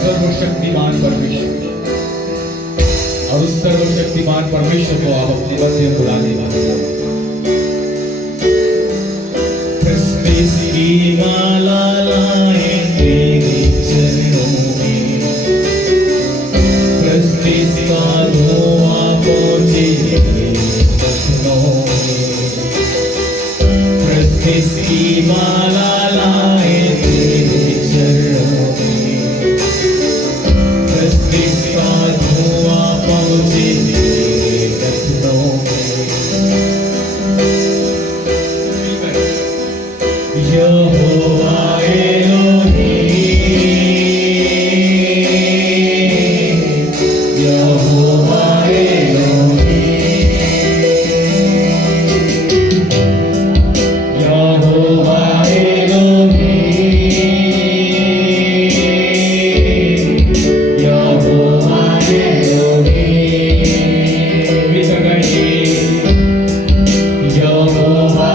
सर्वशक्तिमान परमेश्वर, और उस सर्वशक्तिमान परमेश्वर को आप अपने बच्चे बुलाने वाले क्रिसमस की माला लाए तेरे चरणों में, क्रिसमस का धुआं पहुंचे बचनों में, क्रिसमस की माला लाए तेरे चरणों में, क्रिसमस का धुआं पहुंचे बचनों में। यहोवा एलोहीम, यहोवा एलोहीम, यहोवा एलोहीम, यहोवा एलोहीम। भीतर गाइए, यहोवा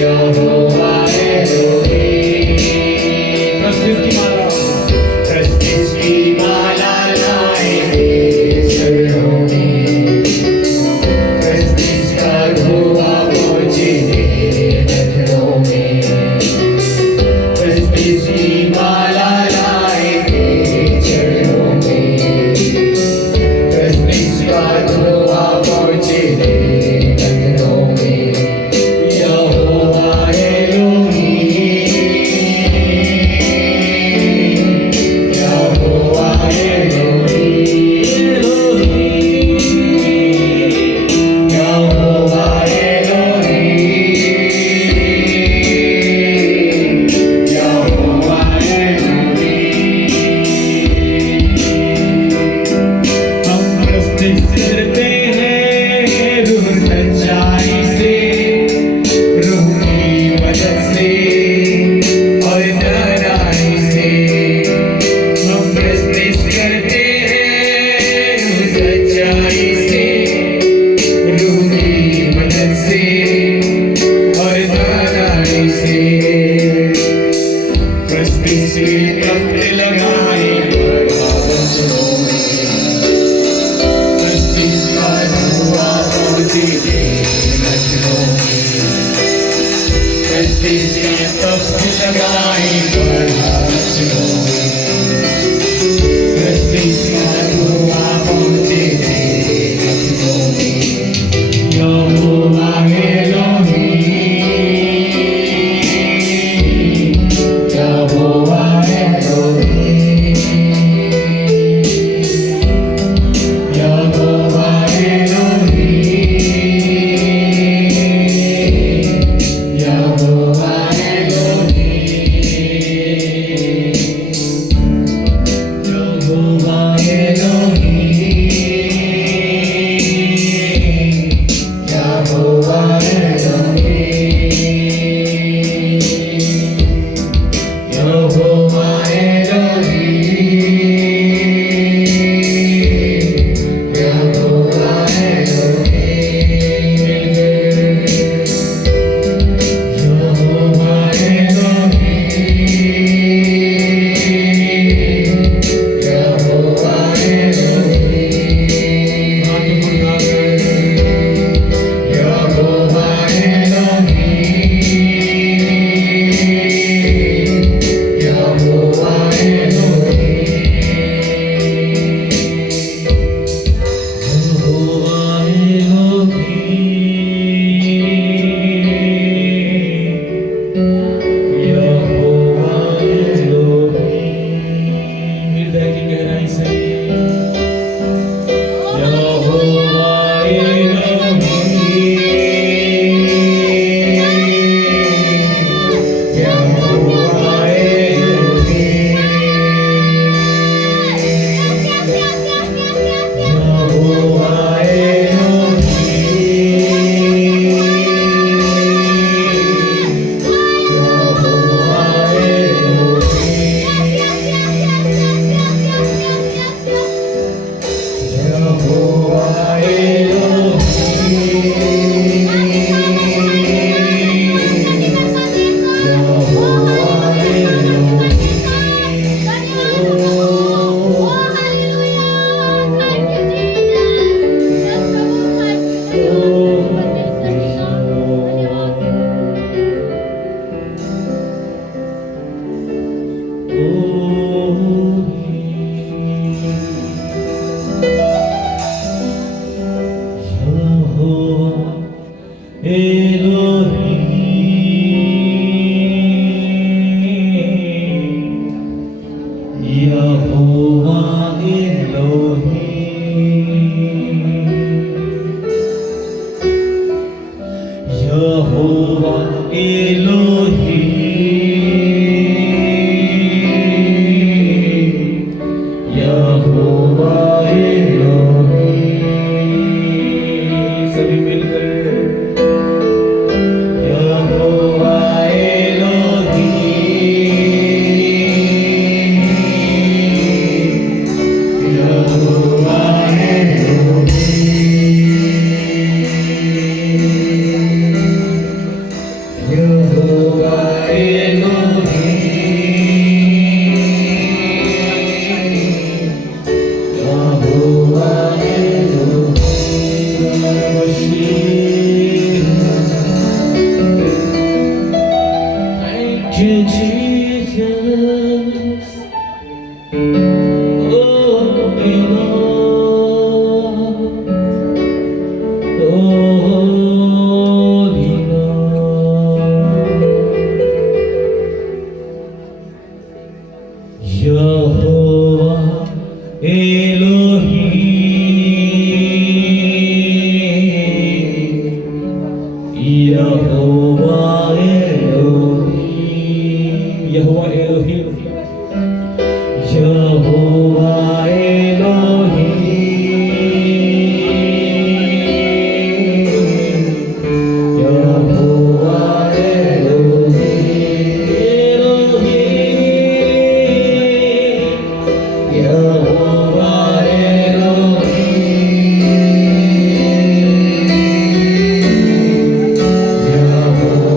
Yahweh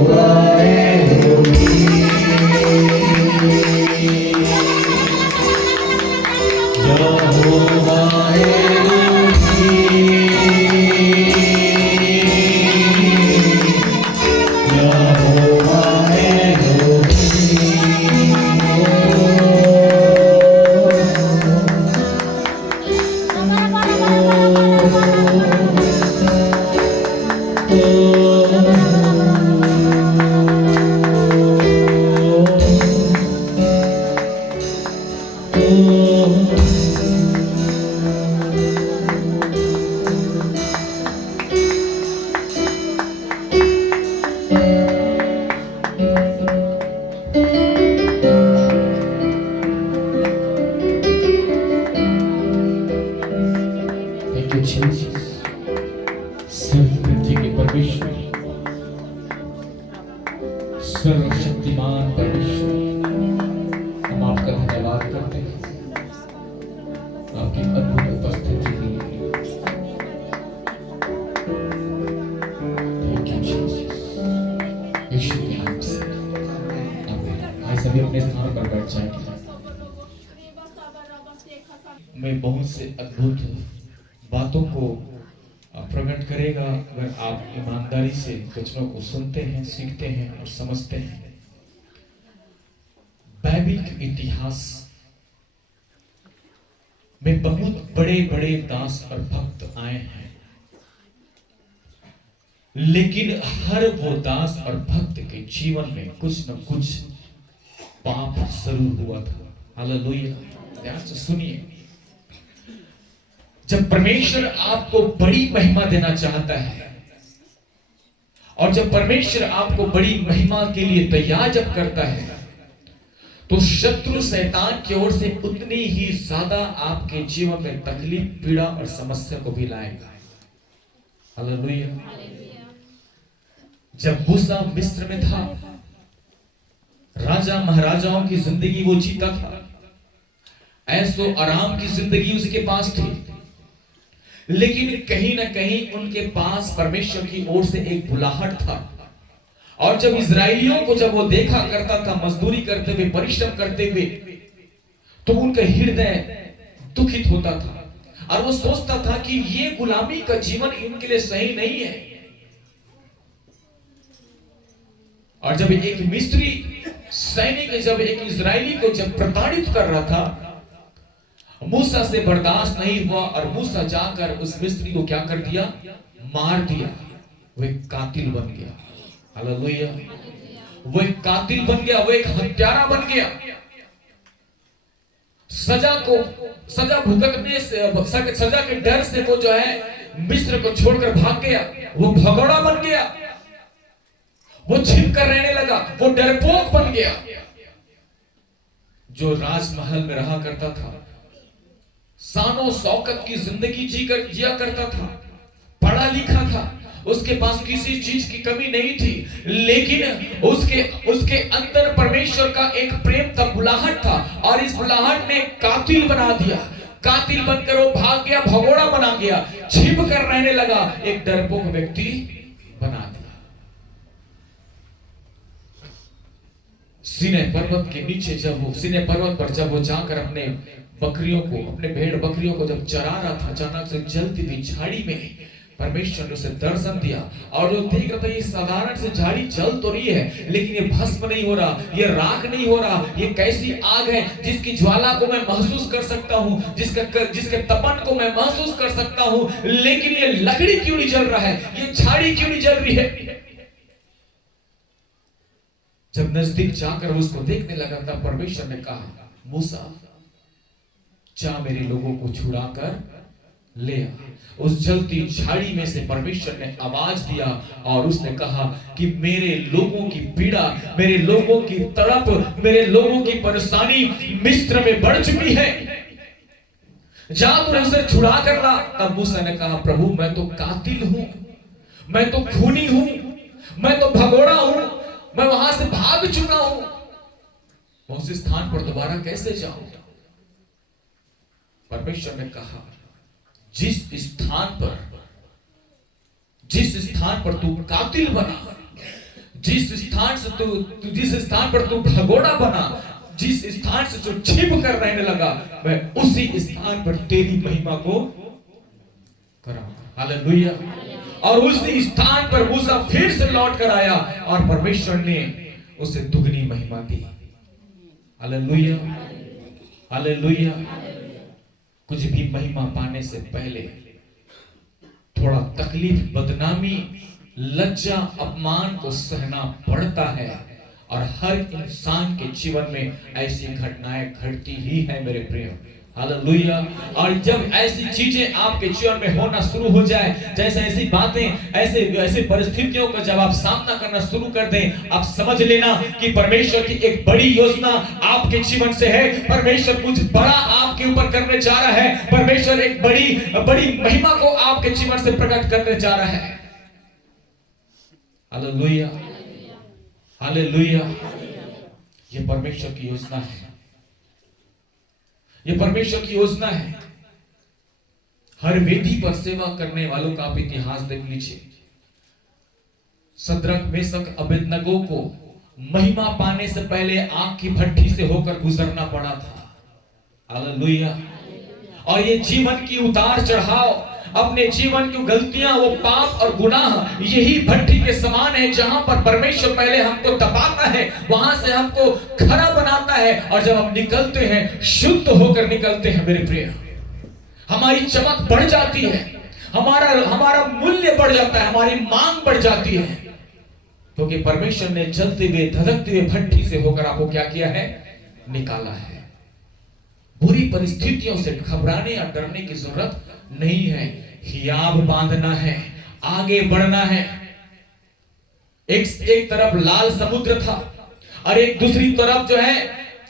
Yehovah सर्वशक्तिमान परमेश्वर, हम आपका धन्यवाद करते हैं आपकी अद्भुत उपस्थिति के लिए। Thank you, Jesus। यीशु के नाम से आमीन। आइए सभी अपने स्थान पर बैठ जाएं। मैं बहुत से अद्भुत बातों को प्रकट करेगा अगर आप ईमानदारी से वचनों को सुनते हैं, सीखते हैं और समझते हैं। वैदिक इतिहास में बहुत बड़े बड़े दास और भक्त आए हैं, लेकिन हर वो दास और भक्त के जीवन में कुछ न कुछ पाप जरूर हुआ था। हालेलुया। ध्यान से सुनिए, जब परमेश्वर आपको बड़ी महिमा देना चाहता है और जब परमेश्वर आपको बड़ी महिमा के लिए तैयार जब करता है, तो शत्रु शैतान की ओर से उतनी ही ज्यादा आपके जीवन में तकलीफ, पीड़ा और समस्या को भी लाएगा। हालेलुया। जब मूसा मिस्र में था, राजा महाराजाओं की जिंदगी वो जीता था, ऐसो आराम की जिंदगी उसके पास थी, लेकिन कहीं ना कहीं उनके पास परमेश्वर की ओर से एक बुलाहट था। और जब इजरायलियों को जब वो देखा करता था मजदूरी करते हुए, परिश्रम करते हुए, तो उनका हृदय दुखित होता था और वो सोचता था कि ये गुलामी का जीवन इनके लिए सही नहीं है। और जब एक मिस्री सैनिक जब एक इजरायली को जब प्रताड़ित कर रहा था, मूसा से बर्दाश्त नहीं हुआ और मूसा जाकर उस मिस्री को क्या कर दिया? मार दिया। वो एक कातिल बन गया। हालेलुया। वो एक कातिल बन गया, वो एक हत्यारा बन गया। सजा भुगतने से, सजा के डर से वो जो है मिस्र को छोड़कर भाग गया। वो भगोड़ा बन गया, वो छिप कर रहने लगा, वो डरपोक बन गया। जो राजमहल में रहा करता था, शानो शौकत की जिंदगी जिया करता था, पढ़ा लिखा था, उसके पास किसी चीज की कमी नहीं थी, लेकिन उसके अंदर परमेश्वर का एक प्रेम था, बुलाहट था, और इस बुलाहट ने कातिल बना दिया। कातिल बनकर वो भाग गया, भगोड़ा बना गया, छिप कर रहने लगा, एक डरपोक व्यक्ति बना दिया। सीनै पर्वत के नीचे सीनै पर्वत पर जब वो जाकर अपने भेड़ बकरियों को जब चरा रहा था, अचानक से जलती हुई झाड़ी में परमेश्वर ने उसे दर्शन दिया। और जो देख रहा था, ये साधारण से झाड़ी जल तो रही है, लेकिन ये भस्म नहीं हो रहा, ये राख नहीं हो रहा, ये कैसी आग है जिसकी ज्वाला को मैं महसूस कर सकता हूँ, जिसके तपन को मैं महसूस कर सकता हूँ, लेकिन ये लकड़ी क्यों नहीं जल रहा है, ये झाड़ी क्यों नहीं जल रही है। जब नजदीक जाकर उसको देखने लगा, तब परमेश्वर ने कहा, मूसा जा मेरे लोगों को छुड़ा कर ले आ। उस जलती झाड़ी में से परमेश्वर ने आवाज दिया और उसने कहा कि मेरे लोगों की पीड़ा, मेरे लोगों की तड़प, मेरे लोगों की परेशानी मिस्र में बढ़ चुकी है, जा तू उसे छुड़ा कर ला। तब मूसा ने कहा, प्रभु मैं तो कातिल हूं, मैं तो खूनी हूं, मैं तो भगोड़ा हूं, मैं वहां से भाग चुका हूं, मैं उस स्थान पर दोबारा कैसे जाऊं। परमेश्वर ने कहा, जिस स्थान पर तू कातिल बना, जिस स्थान पर तू भगोड़ा बना, जिस स्थान से जो छिप कर रहने लगा, मैं उसी स्थान पर तेरी महिमा को कराऊंगा। हालेलुया। और उसी स्थान पर मूसा फिर से लौट कर आया और परमेश्वर ने उसे दुगनी महिमा दी। हालेलुया। हालेलुया। कुछ भी महिमा पाने से पहले थोड़ा तकलीफ, बदनामी, लज्जा, अपमान को सहना पड़ता है, और हर इंसान के जीवन में ऐसी घटनाएं घटती ही है मेरे प्रिय। हालेलुया। और जब ऐसी चीजें आपके जीवन में होना शुरू हो जाए, जैसे ऐसी बातें, ऐसे परिस्थितियों का जब आप सामना करना शुरू कर दें, आप समझ लेना कि परमेश्वर की एक बड़ी योजना आपके जीवन से है। परमेश्वर कुछ बड़ा आपके ऊपर करने जा रहा है। परमेश्वर एक बड़ी महिमा को आपके जीवन से प्रकट करने जा रहा है। हालेलुया। हालेलुया। ये परमेश्वर की योजना है, ये परमेश्वर की योजना है। हर वेदी पर सेवा करने वालों का आप इतिहास देख लीजिए। सद्रक, मेशक, अबेदनगो को महिमा पाने से पहले आग की भट्ठी से होकर गुजरना पड़ा था। हालेलुया। और ये जीवन की उतार चढ़ाव, अपने जीवन की गलतियां, वो पाप और गुनाह यही भट्ठी के समान है, जहां पर परमेश्वर पहले हमको तपाता है, वहां से हमको खरा बनाता है, और जब हम निकलते हैं शुद्ध होकर निकलते हैं मेरे प्रिय, हमारी चमक बढ़ जाती है, हमारा मूल्य बढ़ जाता है, हमारी मांग बढ़ जाती है, क्योंकि परमेश्वर ने जलते हुए धधकते हुए भट्ठी से होकर आपको क्या किया है, निकाला है। बुरी परिस्थितियों से घबराने या डरने की जरूरत नहीं है। हियाब बांधना है, आगे बढ़ना है। एक तरफ लाल समुद्र था और एक दूसरी तरफ जो है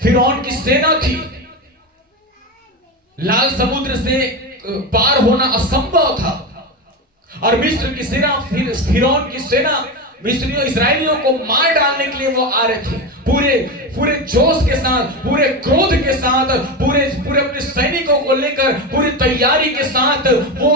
फिरौन की सेना थी। लाल समुद्र से पार होना असंभव था और मिस्र की सेना, फिरौन की सेना मिस्रियों इस्राएलियों को मार डालने के लिए वो आ रहे थे, पूरे जोश के साथ, पूरे क्रोध के साथ, पूरे अपने सैनिकों को लेकर पूरी तैयारी के साथ वो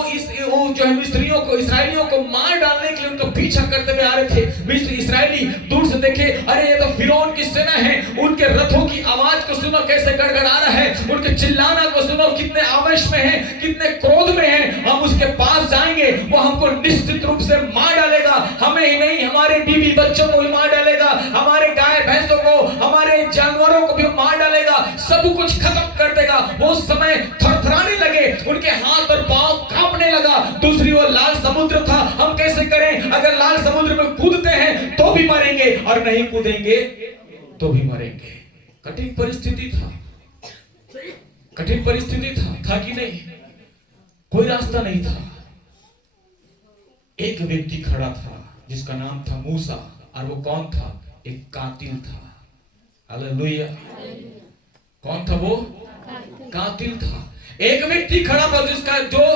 जो है मिस्रियों को, इस्राएलियों को मार डालने के लिए उनको पीछा करते हुए आ रहे थे। मिस्र इस्राएली दूर से देखे, अरे ये तो फिरौन की सेना है, उनके रथों की आवाज को सुनो कैसे गड़गड़ा रहा है, उनके चिल्लाना को सुनो कितने आवेश में है, कितने क्रोध में है। हम उसके पास जाएंगे, वो हमको निश्चित रूप से मार डालेगा, हमें ही नहीं हमारे बीवी बच्चों को भी मार डालेगा, हमारे गाय भैंसों को, हमारे जानवरों को भी मार डालेगा, सब कुछ खत्म कर देगा। वो समय थरथराने लगे, उनके हाथ और पांव कांपने लगा। दूसरी ओर लाल समुद्र था, हम कैसे करें, अगर लाल समुद्र में कूदते हैं तो भी मरेंगे और नहीं कूदेंगे तो भी मरेंगे। कठिन परिस्थिति था, कठिन परिस्थिति था कि नहीं, कोई रास्ता नहीं था। एक व्यक्ति खड़ा था जिसका नाम था मूसा, और वो कौन था, एक कातिल था। हालेलुया। कौन था वो, कातिल था। एक व्यक्ति खड़ा था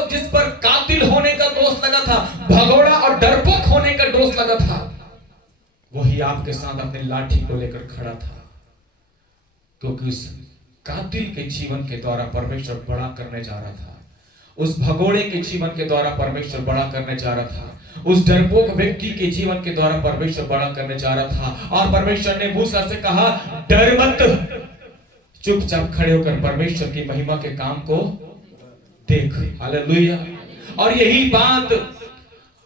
जिस पर कातिल होने का दोष लगा था, भगोड़ा और डरपोक होने का दोष लगा था। वही आपके साथ अपने लाठी को लेकर खड़ा था, क्योंकि उस कातिल के जीवन के द्वारा परमेश्वर बड़ा करने जा रहा था, उस भगोड़े के जीवन के द्वारा परमेश्वर बड़ा करने जा रहा था, उस डरपोक व्यक्ति के जीवन के द्वारा परमेश्वर बड़ा करने जा रहा था। और परमेश्वर ने मूसा से कहा, डर मत, चुपचाप खड़े होकर परमेश्वर की महिमा के काम को देख। हालेलुया। और यही बात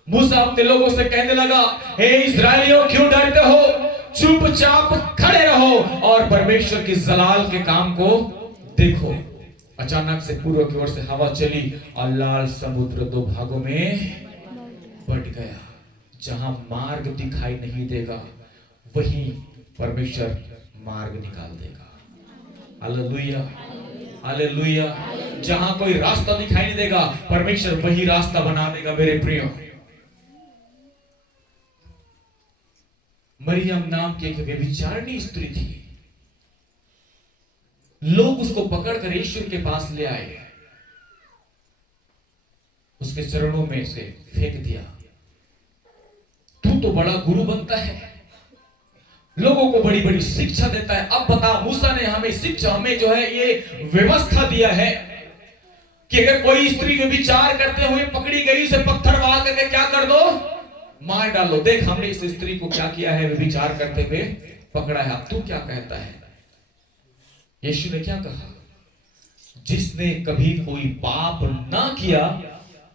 मूसा अपने लोगों से कहने लगा, हे इस्राएलियों क्यों डरते हो, चुपचाप खड़े रहो और परमेश्वर की जलाल के काम को देखो। अचानक से पूर्व की ओर से हवा चली और लाल समुद्र दो भागों में बट गया। जहां मार्ग दिखाई नहीं देगा वहीं परमेश्वर मार्ग निकाल देगा। Hallelujah, hallelujah. जहां कोई रास्ता दिखाई नहीं देगा परमेश्वर वही रास्ता बना देगा। मेरे प्रियो, मरियम नाम की एक व्यभिचारिणी स्त्री थी। लोग उसको पकड़कर ईश्वर के पास ले आए, उसके चरणों में से फेंक दिया। तू तो बड़ा गुरु बनता है, लोगों को बड़ी बड़ी शिक्षा देता है। अब बता, मूसा ने हमें शिक्षा, हमें जो है ये व्यवस्था दिया है कि अगर कोई स्त्री व्यभिचार करते हुए पकड़ी गई, उसे पत्थर वार करके क्या कर दो, मार डालो। देख हमने इस स्त्री को क्या किया है, व्यभिचार करते हुए पकड़ा है। अब तू क्या कहता है? यीशु ने क्या कहा, जिसने कभी कोई पाप ना किया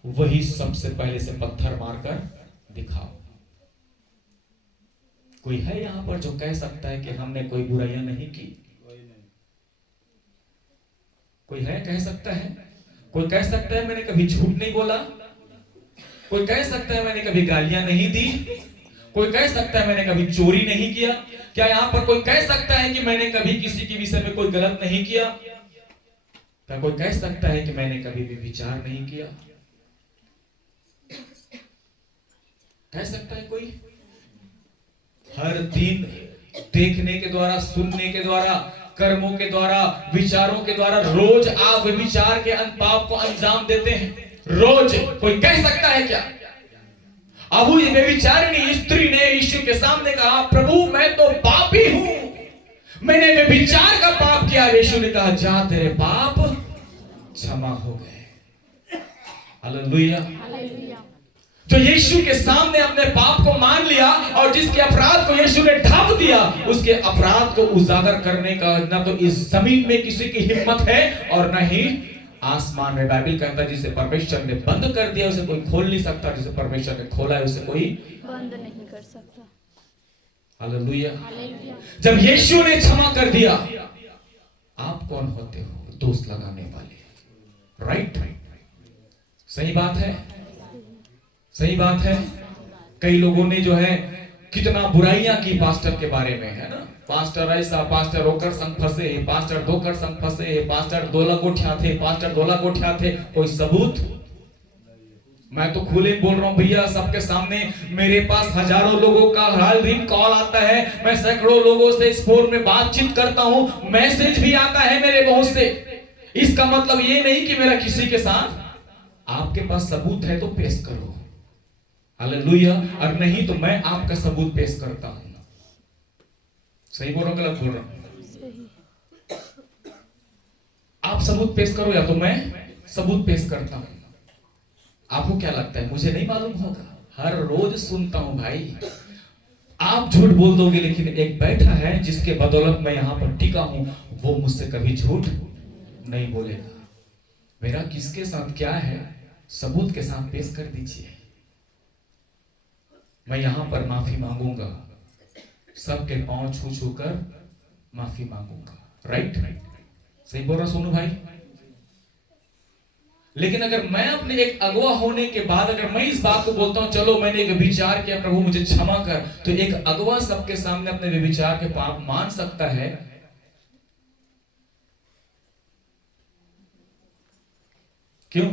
वही सबसे पहले से पत्थर मारकर दिखाओ। कोई है यहां पर जो कह सकता है कि हमने कोई बुराइयां नहीं की? कोई है, कह सकता है? कोई कह सकता है मैंने कभी झूठ नहीं बोला? कोई कह सकता है मैंने कभी गालियां नहीं दी? कोई कह सकता है मैंने कभी चोरी नहीं किया? क्या यहां पर कोई कह सकता है कि मैंने कभी किसी के विषय में कोई गलत नहीं किया? क्या कोई कह सकता है कि मैंने कभी भी विचार नहीं किया? कह सकता है कोई? हर दिन देखने के द्वारा, सुनने के द्वारा, कर्मों के द्वारा, विचारों के द्वारा रोज आप विचार के पाप को अंजाम देते हैं। रोज कोई कह सकता है क्या? अब ये व्यभिचारिणी स्त्री ने यीशु के सामने कहा, प्रभु मैं तो पापी हूं, मैंने व्यभिचार का पाप किया। यीशु ने कहा, जा तेरे पाप क्षमा हो गए। हालेलुया। जो यीशु के सामने अपने पाप को मान लिया और जिसके अपराध को यीशु ने ढक दिया, उसके अपराध को उजागर करने का ना तो इस जमीन में किसी की हिम्मत है और ना ही आसमान में। बाइबल कहता है जिसे परमेश्वर ने बंद कर दिया उसे कोई खोल नहीं सकता, जिसे परमेश्वर ने खोला है उसे कोई बंद नहीं कर सकता। हालेलुया। जब यीशु ने क्षमा कर दिया, आप कौन होते हो दोष लगाने वाले? राइट, सही बात है, सही बात है। कई लोगों ने जो है कितना बुराइयां की पास्टर के बारे में, है ना, पास्टर ऐसा, पास्टर होकर संग फंसे, पास्टर धोकर संग फंसे, पास्टर दोला गोठिया थे, पास्टर दोला गोठिया थे। कोई सबूत? मैं तो खुले बोल रहा हूं भैया सबके सामने, मेरे पास हजारों लोगों का हर दिन कॉल आता है, मैं सैकड़ों लोगों से इस फोन में बातचीत करता हूं, मैसेज भी आता है मेरे बहुत से। इसका मतलब ये नहीं कि मेरा किसी के साथ, आपके पास सबूत है तो पेश करो। हालेलुया। और नहीं तो मैं आपका सबूत पेश करता हूं। सही बोल रहा हूं गलत बोल रहा हूं? आप सबूत पेश करो या तो मैं सबूत पेश करता हूं। आपको क्या लगता है मुझे नहीं मालूम होगा? हर रोज सुनता हूं भाई। आप झूठ बोल दोगे लेकिन एक बैठा है जिसके बदौलत मैं यहां पर टिका हूं, वो मुझसे कभी झूठ नहीं बोलेगा। मेरा किसके साथ क्या है सबूत के साथ पेश कर दीजिए। मैं यहां पर माफी मांगूंगा, सबके पांव छू छू कर माफी मांगूंगा। राइट, सही बोल रहा सोनू भाई? लेकिन अगर मैं अपने एक अगवा होने के बाद अगर मैं इस बात को बोलता हूं, चलो मैंने एक विचार किया, प्रभु मुझे क्षमा कर, तो एक अगवा सबके सामने अपने विचार के पाप मान सकता है? क्यों?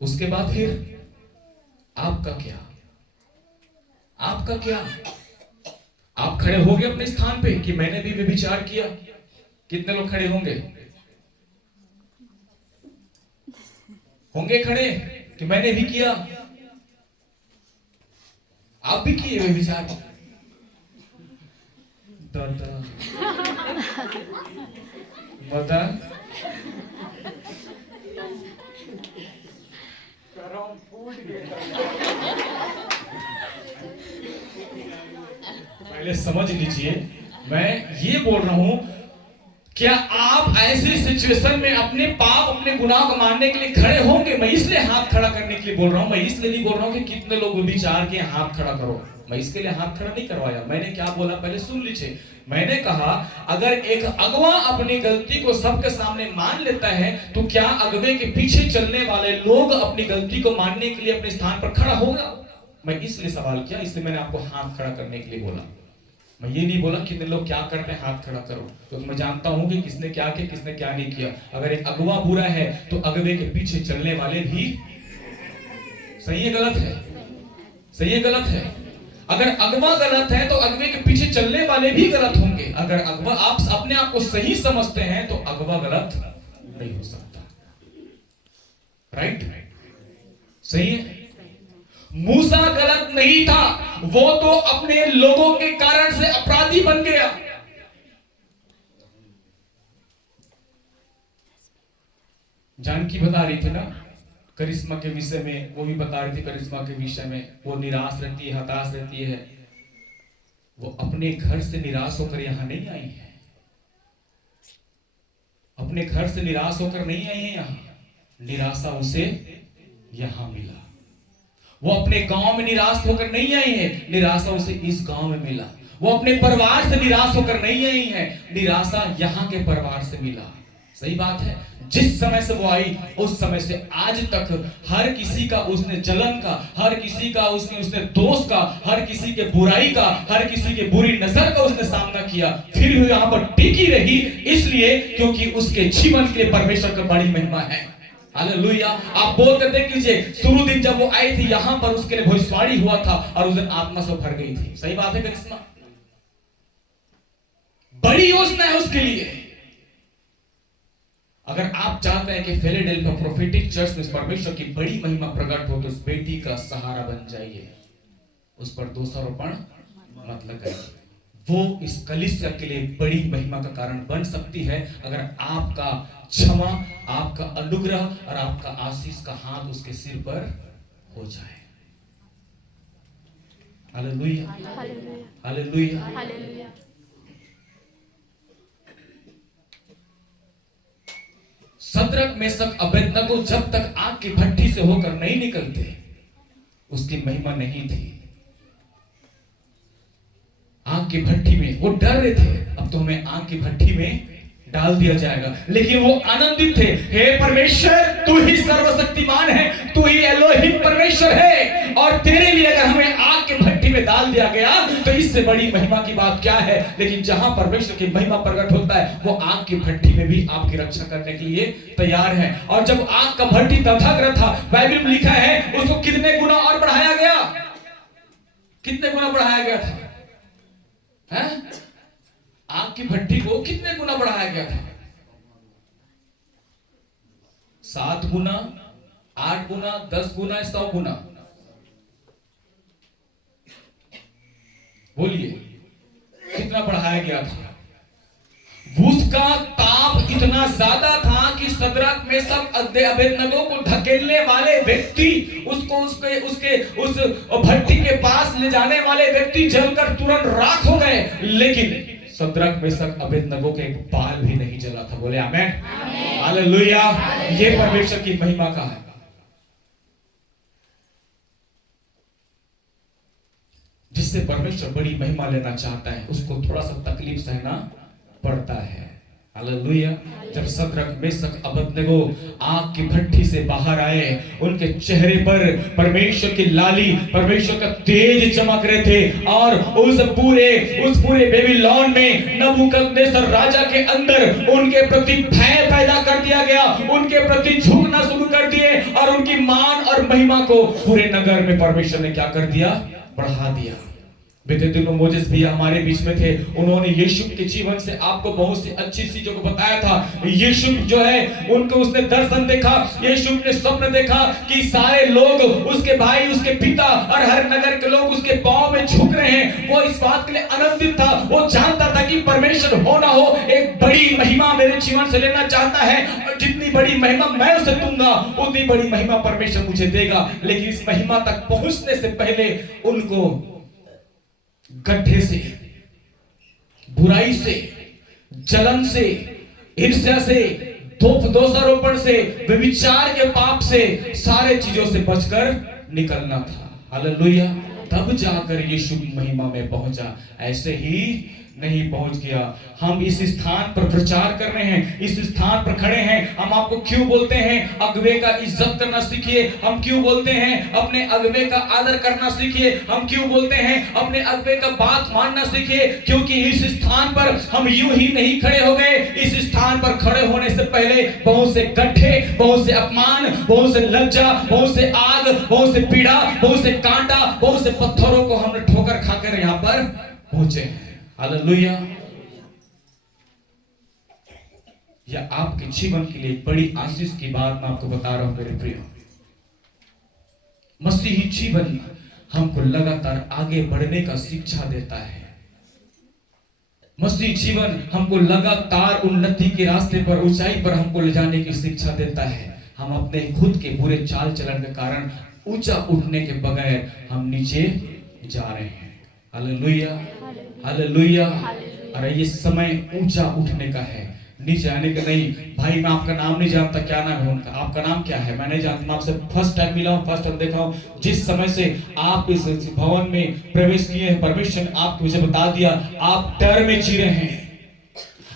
उसके बाद फिर आपका क्या? आपका क्या? आप खड़े हो गए अपने स्थान पे कि मैंने भी विचार किया? कितने लोग खड़े होंगे? होंगे खड़े कि मैंने भी किया? आप भी किए वे विचार? दादा मदन पहले समझ लीजिए, मैं ये बोल रहा हूं, क्या आप ऐसी सिचुएशन में अपने पाप अपने गुनाह को मानने के लिए खड़े होंगे? मैं इसलिए हाथ खड़ा करने के लिए बोल रहा हूं, मैं इसलिए नहीं बोल रहा हूं कि कितने लोग विचार के हाथ खड़ा करो। मैं इसके लिए हाथ खड़ा नहीं करवाया। मैंने क्या बोला पहले सुन लीजिए। मैंने कहा अगर एक अगवा अपनी गलती को सबके सामने मान लेता है तो क्या अगवे के पीछे चलने वाले लोग अपनी गलती को मानने के लिए अपने स्थान पर खड़ा होगा? मैं इसलिए सवाल किया, इसलिए मैंने आपको हाथ खड़ा करने के लिए बोला। मैं ये नहीं बोला कितने लोग क्या करते हैं हाथ खड़ा करो, तो मैं जानता हूं कि किसने क्या किया किसने क्या नहीं किया। अगर एक अगवा बुरा है तो अगवे के पीछे चलने वाले भी सही है गलत है? सही है गलत है? अगर अगवा गलत है तो अगवे के पीछे चलने वाले भी गलत होंगे। अगर अगवा आप अपने आप को सही समझते हैं तो अगवा गलत नहीं हो सकता। राइट, सही है? मूसा गलत नहीं था, वो तो अपने लोगों के कारण से अपराधी बन गया। जानकी बता रही थी ना करिश्मा के विषय में, वो भी बता रही थी करिश्मा के विषय में। वो निराश रहती है, हताश रहती है। वो अपने घर से निराश होकर यहां नहीं आई है, अपने घर से निराश होकर नहीं आई है यहां, निराशा उसे यहां मिला। वो अपने गांव में निराश होकर नहीं आई है, निराशा उसे इस गांव में मिला। वो अपने परिवार से निराश होकर नहीं आई है, निराशा यहां के परिवार से मिला। सही बात है? जिस समय से वो आई उस समय से आज तक हर किसी का उसने जलन का, हर किसी का उसने दोष का, हर किसी के बुराई का, हर किसी के बुरी नजर का उसने सामना किया, फिर भी यहाँ पर टिकी रही, इसलिए क्योंकि उसके जीवन के परमेश्वर का बड़ी महिमा है। हालेलुया। आप बोल कर देख लीजिए, शुरू दिन जब वो आई थी यहां पर उसके लिए भविष्यवाणी हुआ था और उस दिन आत्मा से भर गई थी। सही बात है करिश्मा? बड़ी योजना है उसके लिए। अगर आप चाहते हैं कि फिलाडेल्फिया प्रोफेटिक चर्च में परमेश्वर की बड़ी महिमा प्रकट हो तो उस बेटी का सहारा बन जाइए, उस पर दोषारोपण मत लगाइए। वो इस कलीसिया के लिए बड़ी महिमा का कारण बन सकती है अगर आपका क्षमा, आपका अनुग्रह और आपका आशीष का हाथ उसके सिर पर हो जाए। Hallelujah, hallelujah, hallelujah. Hallelujah. सद्रक Meshach Abednego जब तक आग की भट्टी से होकर नहीं निकलते, उसकी महिमा नहीं थी। आग की भट्टी में वो डर रहे थे, अब तो हमें आग की भट्टी में डाल दिया जाएगा, लेकिन वो आनंदित थे। हे परमेश्वर, तू ही सर्वशक्तिमान है, तू ही एलोहिम परमेश्वर है, और तेरे लिए अगर हमें आग की भट्टी में डाल दिया गया तो इससे बड़ी महिमा की बात क्या है। लेकिन जहां परमेश्वर की महिमा प्रकट होता है, वो आग की भट्टी में भी आपकी रक्षा करने के लिए तैयार है। और जब आग का भट्टी धधक रहा था, बाइबल में लिखा है उसको कितने गुना और बढ़ाया गया, कितने गुना बढ़ाया गया था, है? आग की भट्टी को कितने गुना बढ़ाया गया था? 7 गुना, 8 गुना, 10 गुना, 100 गुना? बोलिए कितना बढ़ाया गया था? उसका ताप इतना ज्यादा था कि सद्रक मेशक अबेदनगो को धकेलने वाले व्यक्ति, उसको उस भट्टी के पास ले जाने वाले व्यक्ति जलकर तुरंत राख हो गए, लेकिन सद्रक मेशक अबेदनगो के एक बाल भी नहीं जला था। बोले आमेन, हालेलुया। ये परमेश्वर की महिमा का है। जिससे परमेश्वर बड़ी महिमा लेना चाहता है, उसको थोड़ा सा तकलीफ सहना पड़ता है। हालेलुया। जब सद्रक मेशक अबेदनगो आग की भट्टी से बाहर आए, उनके चेहरे पर परमेश्वर की लाली, परमेश्वर का तेज चमक रहे थे, और उस पूरे बेबीलोन में नबूकदनेस्सर राजा के अंदर उनके प्रति भय पैदा कर दिया गया, उनके प्रति झुकना शुरू कर दिए, और उनकी मान और महिमा को पूरे नगर में परमेश्वर ने क्या कर दिया, बढ़ा दिया। बीते दिनों मोजेस भी हमारे बीच में थे, उन्होंने यीशु के जीवन से आपको बहुत सी अच्छी चीजों को बताया था। यीशु जो है, उनको उसने दर्शन देखा, यीशु ने स्वप्न देखा कि सारे लोग, उसके भाई, उसके पिता और हर नगर के लोग उसके पांव में झुक रहे हैं। वो इस बात के लिए आनंदित था, वो जानता था कि परमेश्वर हो ना हो एक बड़ी महिमा मेरे जीवन से लेना चाहता है, और जितनी बड़ी महिमा मैं उसे दूंगा उतनी बड़ी महिमा परमेश्वर मुझे देगा। लेकिन इस महिमा तक पहुंचने से पहले उनको गड्ढे से, बुराई से, जलन से, ईर्ष्या से, दोषारोपण से, व्यभिचार के पाप से, सारे चीजों से बचकर निकलना था। हालेलुया। तब जाकर यीशु महिमा में पहुंचा, ऐसे ही नहीं पहुंच गया। हम इस स्थान पर प्रचार कर रहे हैं, इस स्थान पर खड़े हैं। हम आपको क्यों बोलते हैं अगुवे का इज्जत करना सीखिए, हम क्यों बोलते हैं अपने अगुवे का आदर करना सीखिए, हम क्यों बोलते हैं अपने अगुवे का बात मानना सीखिए, क्योंकि इस स्थान पर हम यूं ही नहीं खड़े हो गए। इस स्थान पर खड़े होने से पहले बहुत से गड्ढे, बहुत से अपमान, बहुत से लज्जा, बहुत से आग, बहुत से पीड़ा, बहुत से कांटा, बहुत से पत्थरों को हमने ठोकर खाकर यहाँ पर पहुंचे हैं। हालेलुया। यह आपके जीवन के लिए बड़ी आशीष की बात मैं आपको बता रहा हूं मेरे प्रिय। मसीही जीवन हमको लगातार आगे बढ़ने का शिक्षा देता है। मसीही जीवन हमको लगातार उन्नति के रास्ते पर, ऊंचाई पर हमको ले जाने की शिक्षा देता है। हम अपने खुद के बुरे चाल चलन के कारण ऊंचा उठने के बगैर हम नीचे जा रहे हैं। Hallelujah, hallelujah. अरे ये समय ऊंचा उठने का है, नीचे आने का नहीं। भाई मैं आपका नाम नहीं जानता, क्या नाम है उनका, आपका नाम क्या है मैं नहीं जानता, मैं आपसे फर्स्ट टाइम मिला हूं, फर्स्ट टाइम देखा हूं। जिस समय से आप इस भवन में प्रवेश किए हैं, परमेश्वर ने आपको मुझे बता दिया, आप डर में जी रहे हैं,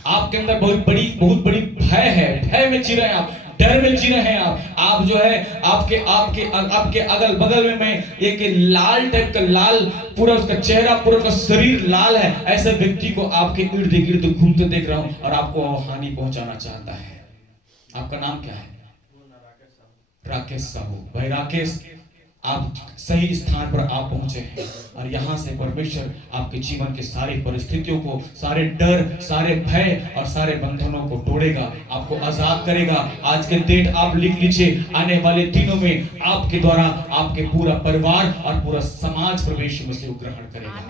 आपके अंदर बहुत बड़ी भय है, भय में जी रहे हैं, आप डर में जी रहे हैं। आप जो है आपके अगल बगल में मैं एक लाल टाइप का, लाल पूरा उसका चेहरा, पूरा उसका शरीर लाल है, ऐसे व्यक्ति को आपके इर्द गिर्द घूमते देख रहा हूं और आपको हानि पहुंचाना चाहता है। आपका नाम क्या है? राकेश साहू। भाई राकेश, आप सही स्थान पर आप पहुंचे हैं और यहाँ से परमेश्वर आपके जीवन के सारी परिस्थितियों को, सारे डर, सारे भय और सारे बंधनों को तोड़ेगा, आपको आजाद करेगा। आज के डेट आप लिख लीजिए, आने वाले दिनों में आपके द्वारा आपके पूरा परिवार और पूरा समाज प्रवेश में से ग्रहण करेगा।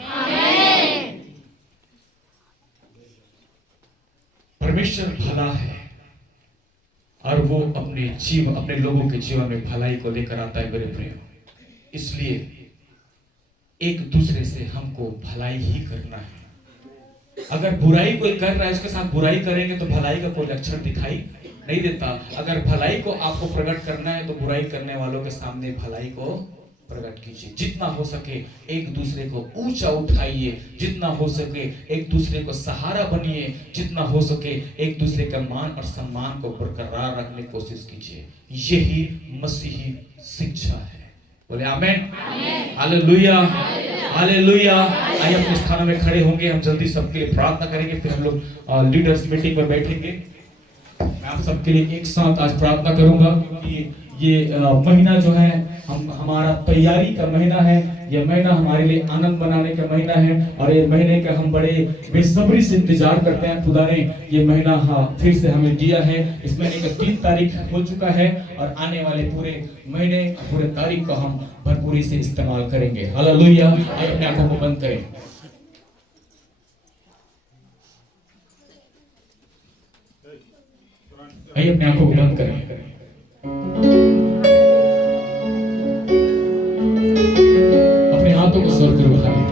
परमेश्वर भला है और वो अपने लोगों के जीवन में भलाई को लेकर आता है मेरे प्रिय। इसलिए एक दूसरे से हमको भलाई ही करना है। अगर बुराई कोई कर रहा है उसके साथ बुराई करेंगे तो भलाई का कोई लक्षण दिखाई नहीं देता। अगर भलाई को आपको प्रकट करना है तो बुराई करने वालों के सामने भलाई को प्रकट कीजिए। जितना हो सके एक दूसरे को ऊंचा उठाइए, जितना हो सके एक दूसरे को सहारा बनिए, जितना हो सके एक दूसरे का मान और सम्मान को बरकरार रखने की कोशिश कीजिए। यही मसीही शिक्षा है। बोले आमेन, हालेलुया, हालेलुया। आइए अपने स्थानों में खड़े होंगे, हम जल्दी सबके लिए प्रार्थना करेंगे, फिर हम लोग लीडर्स मीटिंग में बैठेंगे। मैं आप सबके लिए एक साथ आज प्रार्थना करूंगा, क्योंकि ये महीना जो है हमारा तैयारी का महीना है। ये महीना हमारे लिए आनंद मनाने का महीना है और ये महीने का हम बड़े बेसब्री से इंतजार करते हैं। खुदा ने ये महीना फिर से हमें दिया है। इस महीने का 3 तारीख हो चुका है और आने वाले पूरे महीने पूरे तारीख को हम भरपूरी से इस्तेमाल करेंगे। हालेलुया। आइए अपने आंखों को बंद करें। आइए अपने आंखों को बंद करें। अपने हाथों को स्वर्ग की ओर उठाएं।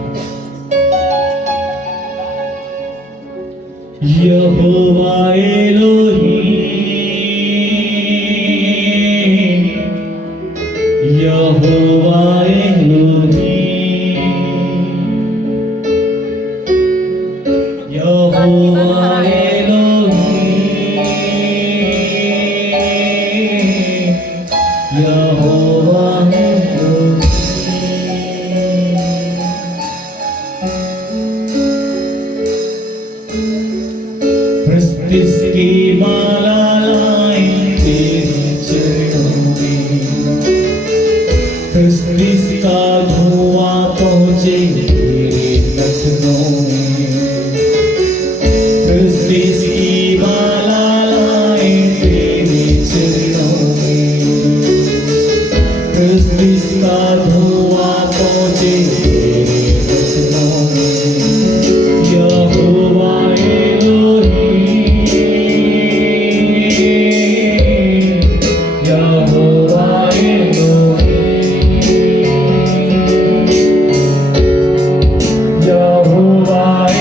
यहोवा एलोहीम, यहोवा एलोहीम, यहोवा जिसकी माला लाई तेरे चरणों में, क्रिसमस का धुआं पहुंचे तेरे नथनों में। क्रिसमस की माला लाई तेरे चरणों में, क्रिसमस का धुआं पहुंचे तेरे नथनों में। यहोवा Yahweh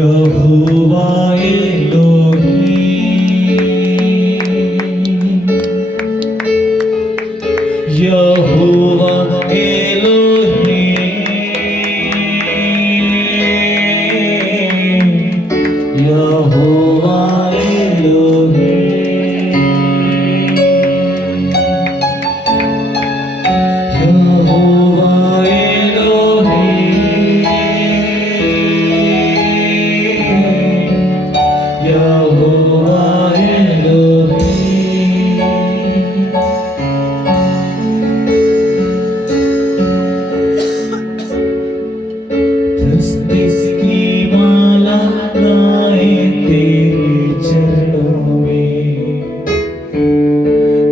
यहोवा एलोही, यहोवा एलोही, यहोवा एलोही, यहोवा एलोही, यहोवा एलोही। तस्तीस की माला लाए तेरे चरणों में,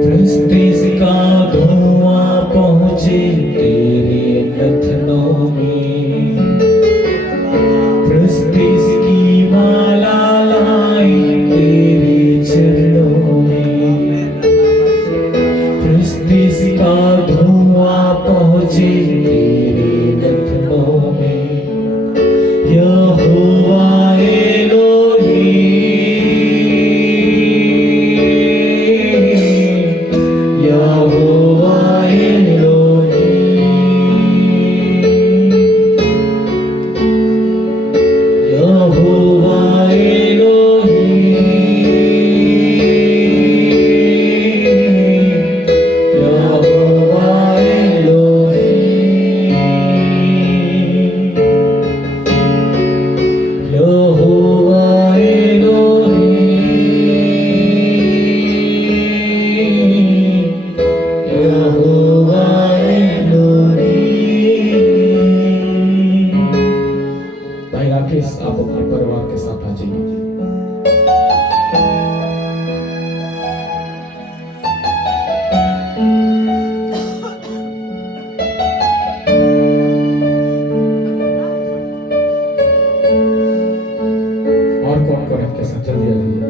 तस्तीस का धुआं पहुँचे तेरे नथनों में, तस्तीस की माला लाए तेरे चरणों में, तस्तीस का धुआं पहुँचे तेरे नथनों में। यहोवा एलोही, यहोवा एलोही, यहोवा एलोही, यहोवा एलोही, यहोवा एलोही, यहोवा एलोही। भाई राकेश, आप अपने परिवार के साथ आ जाइए। और कौन कौन आपके साथ जल्दी आ जाइए।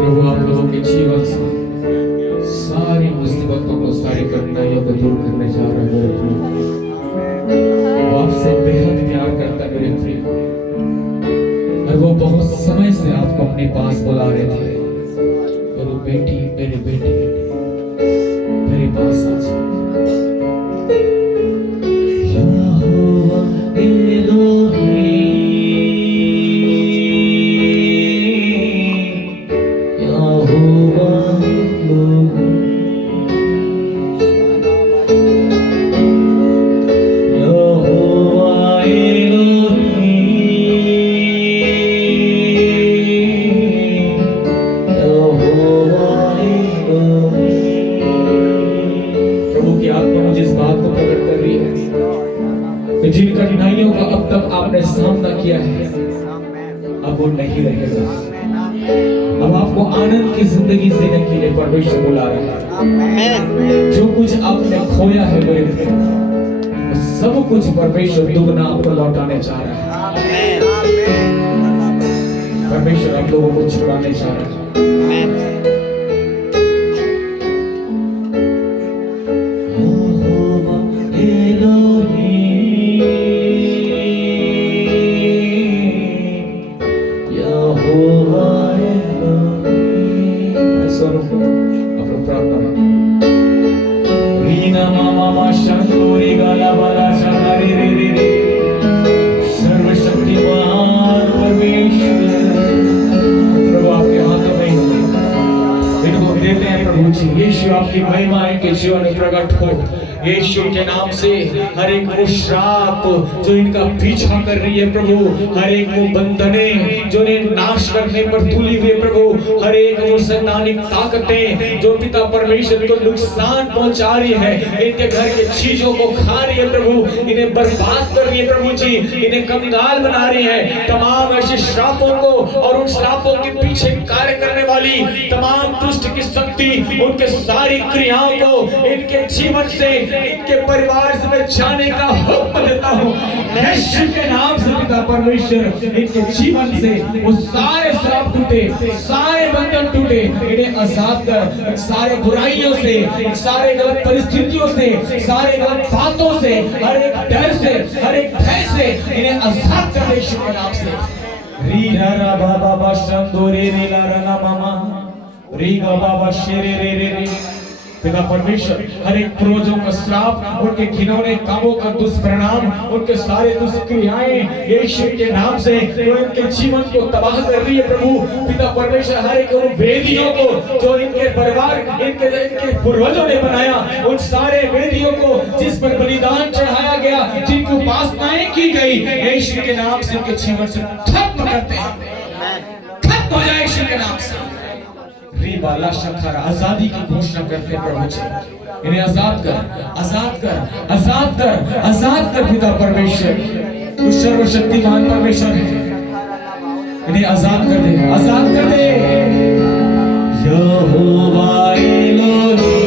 प्रभु आप लोगों के जीवन से सारी मुसीबतों को, सारी कठिनाइयों को दूर करने जा रहे हैं मेरे प्रिय। वो आपसे बेहद प्यार करता है मेरे प्रिय, और वो बहुत समय से आपको अपने पास बुला रहे थे। मेरी बेटी, मेरे बेटे, मेरे पास आ जाओ। यहोवा एलोही, यहोवा एलोही, यहोवा एलोही, यहोवा एलोही। प्रभु की आत्मा मुझे इस बात को प्रकट कर रही है कि जिन कठिनाइयों का अब तक आपने सामना किया है, अब वो नहीं रहेगा। अब आपको आनंद की जिंदगी जीने के लिए परमेश्वर बुला रहा है। जो कुछ आपने खोया है मेरे प्रिय, वो सब कुछ परमेश्वर दुगना आपको लौटाने चाह रहा है। परमेश्वर आप लोगों को छुड़ाने चाह रहा है। यहोवा एलोही, यहोवा एलोही। स्वरूप अपना प्रार्थना रीना मामा मा शंकरी गाला बाला शंकरी रे रे रे। सर्वशक्तिमान परमेश्वर, प्रभु आपके हाथों में इनको देते हैं प्रभु जी। यीशु आपकी महिमा इनके जीवन में प्रकट हो। यीशु के नाम से हर एक वो श्राप जो इनका पीछा कर रही है प्रभु, हर एक वो बंधने जो इन्हें नाश करने पर तुली हुई है प्रभु, हर एक वो शैतानिक ताकतें जो पिता परमेश्वर को नुकसान पहुंचा रही है, इनके घर के चीजों को खा रही है प्रभु, इन्हें बर्बाद कर रही है प्रभु जी, इन्हें कंगाल बना रही है। तमाम ऐसे श्रापों को और उन श्रापों के पीछे कार्य करने वाली तमाम दुष्ट की शक्ति, उनके सारी क्रियाओं को इनके जीवन से इनके परिवार से मैं जाने का हुक्म देता हूँ यीशु के नाम से। पिता परमेश्वर इनके जीवन से वो सारे श्राप टूटे, सारे बंधन टूटे, इन्हें आजाद कर सारे बुराइयों से, सारे गलत परिस्थितियों से, सारे गलत बातों से, हर एक डर से, हर एक भय से इन्हें आजाद कर यीशु के नाम से। री रा रा बा बा बा शंदो रे रे ला रा ना मामा री गा बा बा शे रे रे रे रे। पिता परमेश्वर हर एक पूर्वजों का श्राप, उनके घिनौने कामों का दुष्परिणाम, उनके सारे दुष्क्रियाएं यीशु के नाम से जो इनके जीवन को तबाह कर रही है प्रभु। पिता परमेश्वर हर एक उन वेदियों को जो इनके परिवार, इनके पूर्वजों ने बनाया, उन सारे वेदियों को जिस पर बलिदान चढ़ाया गया, जिनकी उपासनाएं की गई, यीशु के नाम से इनके जीवन से खत्म करते हैं, खत्म हो जाए यीशु के नाम से। बाला शंखर आजादी की घोषणा करते हैं प्रभु जी, इन्हें आजाद कर, आजाद कर, आजाद कर, आजाद कर। पिता परमेश्वर तू सर्वशक्तिमान परमेश्वर है, इन्हें आजाद कर दे, आजाद कर दे। यहोवा एलोही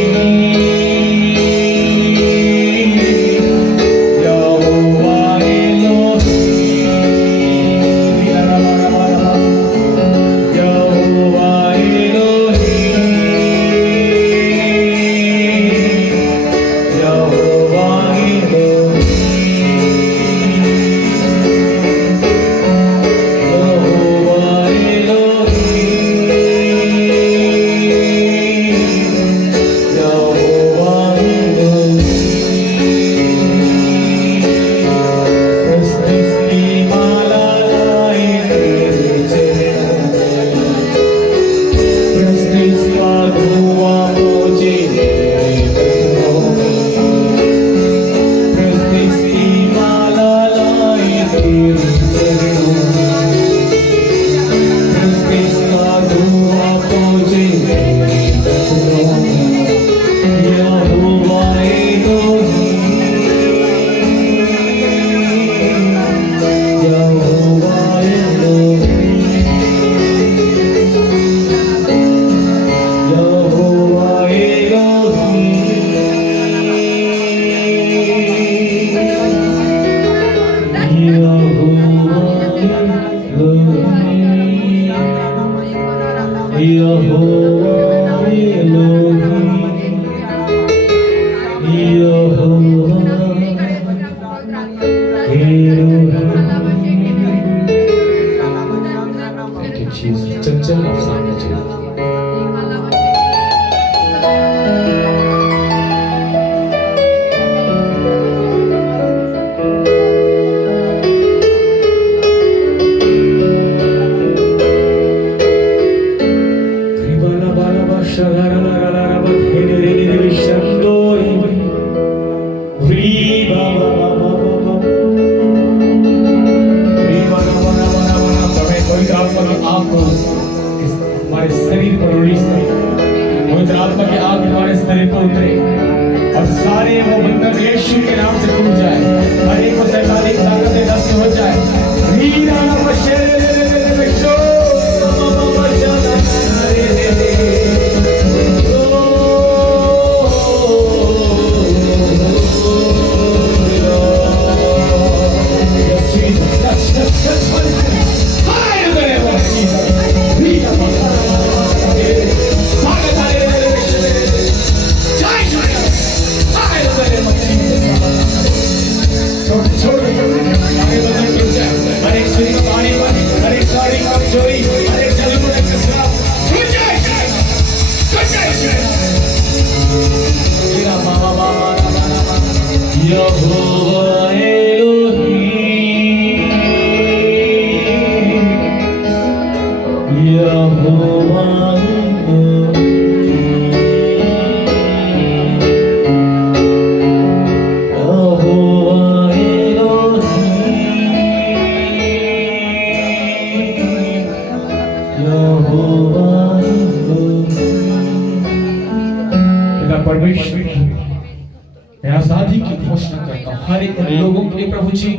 आजादी की घोषणा करता हूं हर एक लोगों के लिए प्रभु जी।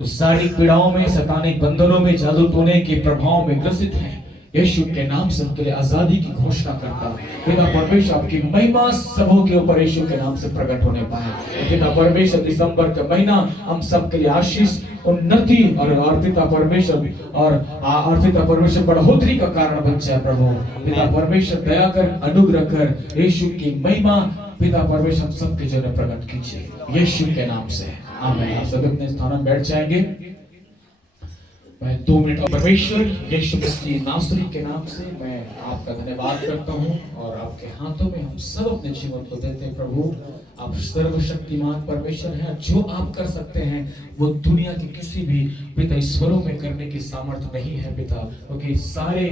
तो सारी पीड़ाओं में, सतानिक बंधनों में, जादू टोने के प्रभाव में ग्रसित है, यीशु के नाम से उनके लिए आजादी की घोषणा करता हूं। पिता परमेश्वर आपकी महिमा सबों के ऊपर यीशु के नाम से प्रकट होने पाए। पिता परमेश्वर दिसंबर का महीना हम सब के लिए आशीष, उन्नति और पिता परमेश्वर और पिता परमेश्वर बढ़ोतरी का कारण बन जाए प्रभु। पिता परमेश्वर दया कर, अनुग्रह कर, यीशु की महिमा पिता परमेश्वर हम सबके जीवन में प्रकट कीजिए यीशु के नाम से, आमीन। आप सब अपने स्थान में बैठ जाएंगे। मैं 2 मिनट और परमेश्वर यीशु मसीह नासरी के नाम से मैं आपका धन्यवाद करता हूं और आपके हाथों में हम सब अपने जीवन को देते हैं प्रभु। आप सर्वशक्तिमान परमेश्वर हैं, जो आप कर सकते हैं वो दुनिया के किसी भी पिता ईश्वरों में करने की सामर्थ्य नहीं है पिता, क्योंकि सारे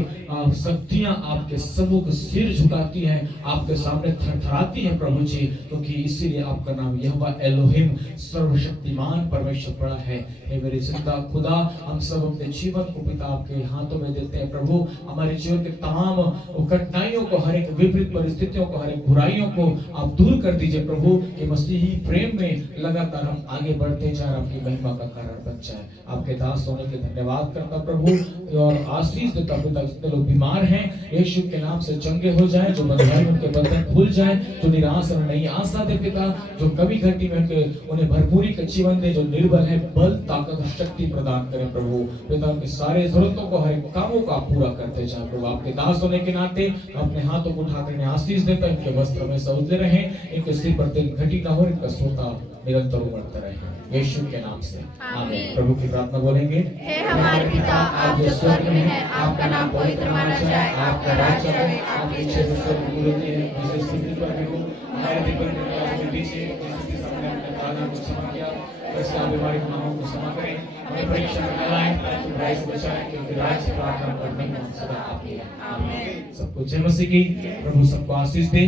शक्तियां आपके सम्मुख सिर झुकाती हैं, आपके सामने थरथराती हैं प्रभु जी, क्योंकि इसीलिए आपका नाम यहोवा एलोहिम सर्वशक्तिमान परमेश्वर बड़ा है। हे मेरे जिंदा खुदा, हम सब अपने जीवन को पिता आपके हाथों में देते हैं प्रभु। हमारे जीवन के तमाम कठिनाइयों को, हर एक विपरीत परिस्थितियों को, हर एक बुराइयों को आप दूर कर दीजिए प्रभु, कि मसीही प्रेम में लगातार हम आगे बढ़ते जाए, आपकी महिमा का कारण बन जाए। आपके दास होने के धन्यवाद करता प्रभु और आशीष देता पिता। जितने लोग बीमार हैं यीशु के नाम से चंगे हो जाए, जो बंधन उनके बंधन खुल जाए, जो निराश और नई आशा दे पिता, जो कभी घटी में उन्हें भरपूरी का जीवन दे, जो निर्बल है बल ताकत शक्ति प्रदान करें प्रभु। पिता उनके सारे जरूरतों को, हर एक कामों को आप पूरा करते जाए प्रभु। आपके दास होने के नाते अपने हाथों को उठाकर इन्हें आशीष देता, इनके वस्त्र में सौदे रहे, इनके सिर पर तेल घटी ना हो, इनका सोता निरंतर उमड़ता रहे यीशु के नाम से, आमीन। प्रभु की प्रार्थना बोलेंगे। हे हमारे पिता, आप जो स्वर्ग में हैं, आपका नाम पवित्र माना जाए, आपका राज्य आए, आपकी इच्छा स्वर्ग में पूरी होती है, जैसे पृथ्वी पर भी हो। हमारे जीवन में आज दीजिए, जिसके सामने अपने दादा को क्षमा किया, वैसे आप हमारे गुनाहों को क्षमा करें, हमें परीक्षा में न लाएं, परंतु बुराई से बचाएं, क्योंकि राज्य प्रार्थना करने में सदा आपकी है, आमीन। सबको जय मसीह की। प्रभु सबको आशीष दे।